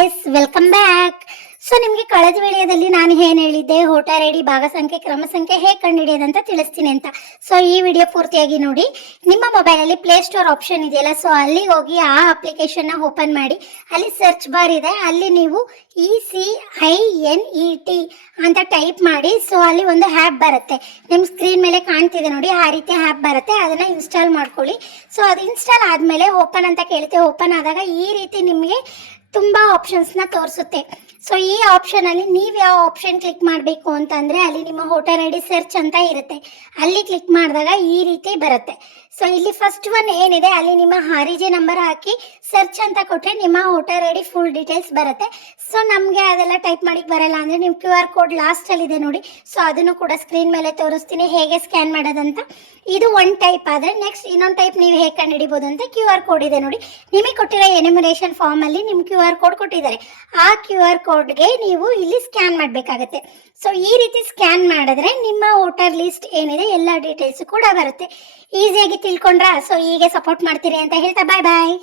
Guys, welcome back. So ನಿಮಗೆ ಕಳೆದ ವಿಡಿಯೋದಲ್ಲಿ ನಾನು ಏನು ಹೇಳಿದ್ದೆ, ವೋಟರ್ ಐಡಿ ಭಾಗ ಸಂಖ್ಯೆ ಕ್ರಮ ಸಂಖ್ಯೆ ಹೇಗೆ ಕಂಡುಹಿಡಿಯೋದಂತ ತಿಳಿಸ್ತೀನಿ ಅಂತ. ಸೊ ಈ ವಿಡಿಯೋ ಪೂರ್ತಿಯಾಗಿ ನೋಡಿ. ನಿಮ್ಮ ಮೊಬೈಲಲ್ಲಿ ಪ್ಲೇ ಸ್ಟೋರ್ ಆಪ್ಷನ್ ಇದೆಯಲ್ಲ, ಸೊ ಅಲ್ಲಿ ಹೋಗಿ ಆ ಅಪ್ಲಿಕೇಶನ್ನ ಓಪನ್ ಮಾಡಿ. ಅಲ್ಲಿ ಸರ್ಚ್ ಬಾರ್ ಇದೆ, ಅಲ್ಲಿ ನೀವು ECINET ಅಂತ ಟೈಪ್ ಮಾಡಿ. ಸೊ ಅಲ್ಲಿ ಒಂದು ಆ್ಯಪ್ ಬರುತ್ತೆ, ನಿಮ್ಮ ಸ್ಕ್ರೀನ್ ಮೇಲೆ ಕಾಣ್ತಿದೆ ನೋಡಿ, ಆ ರೀತಿ ಆ್ಯಪ್ ಬರುತ್ತೆ. ಅದನ್ನು ಇನ್ಸ್ಟಾಲ್ ಮಾಡ್ಕೊಳ್ಳಿ. ಸೊ ಅದು ಇನ್ಸ್ಟಾಲ್ ಆದಮೇಲೆ ಓಪನ್ ಅಂತ ಕೇಳುತ್ತೆ. ಓಪನ್ ಆದಾಗ ಈ ರೀತಿ ನಿಮಗೆ ತುಂಬ ಆಪ್ಷನ್ಸ್ನ ತೋರಿಸುತ್ತೆ. ಸೊ ಈ ಆಪ್ಷನಲ್ಲಿ ನೀವು ಯಾವ ಆಪ್ಷನ್ ಕ್ಲಿಕ್ ಮಾಡಬೇಕು ಅಂತಂದರೆ, ಅಲ್ಲಿ ನಿಮ್ಮ ವೋಟರ್ ಐ ಡಿ ಸರ್ಚ್ ಅಂತ ಇರುತ್ತೆ, ಅಲ್ಲಿ ಕ್ಲಿಕ್ ಮಾಡಿದಾಗ ಈ ರೀತಿ ಬರುತ್ತೆ. ಸೊ ಇಲ್ಲಿ ಫಸ್ಟ್ ಒನ್ ಏನಿದೆ, ಅಲ್ಲಿ ನಿಮ್ಮ RG ನಂಬರ್ ಹಾಕಿ ಸರ್ಚ್ ಅಂತ ಕೊಟ್ಟರೆ ನಿಮ್ಮ voter I D full details ಬರುತ್ತೆ. ಸೊ ನಮಗೆ ಅದೆಲ್ಲ ಟೈಪ್ ಮಾಡಿಕ್ಕೆ ಬರಲ್ಲ ಅಂದರೆ ನಿಮ್ಮ QR ಕೋಡ್ ಲಾಸ್ಟಲ್ಲಿದೆ ನೋಡಿ, ಸೊ ಅದನ್ನು ಕೂಡ ಸ್ಕ್ರೀನ್ ಮೇಲೆ ತೋರಿಸ್ತೀನಿ ಹೇಗೆ ಸ್ಕ್ಯಾನ್ ಮಾಡೋದಂತ. ಇದು ಒಂದು ಟೈಪ್ ಆದರೆ, ನೆಕ್ಸ್ಟ್ ಇನ್ನೊಂದು ಟೈಪ್ ನೀವು ಹೇಗೆ ಕಂಡುಹಿಡಿಬೋದು ಅಂತ QR ಕೋಡ್ ಇದೆ ನೋಡಿ. ನಿಮಗೆ ಕೊಟ್ಟಿರೋ ಎನಿಮಿನೇಷನ್ ಫಾರ್ಮಲ್ಲಿ ನಿಮ್ಮ QR ಕೋಡ್ ಕೊಟ್ಟಿದ್ದಾರೆ. ಆ QR ಕೋಡ್ಗೆ ನೀವು ಇಲ್ಲಿ ಸ್ಕ್ಯಾನ್ ಮಾಡಬೇಕಾಗತ್ತೆ. ಸೊ ಈ ರೀತಿ ಸ್ಕ್ಯಾನ್ ಮಾಡಿದ್ರೆ ನಿಮ್ಮ ವೋಟರ್ ಲಿಸ್ಟ್ ಏನಿದೆ ಎಲ್ಲ ಡೀಟೇಲ್ಸ್ ಕೂಡ ಬರುತ್ತೆ. ಈಸಿಯಾಗಿ ತಿಳ್ಕೊಂಡ್ರಾ? ಸೊ ಹೀಗೆ ಸಪೋರ್ಟ್ ಮಾಡ್ತೀರಿ ಅಂತ ಹೇಳ್ತಾ ಬಾಯ್ ಬಾಯ್.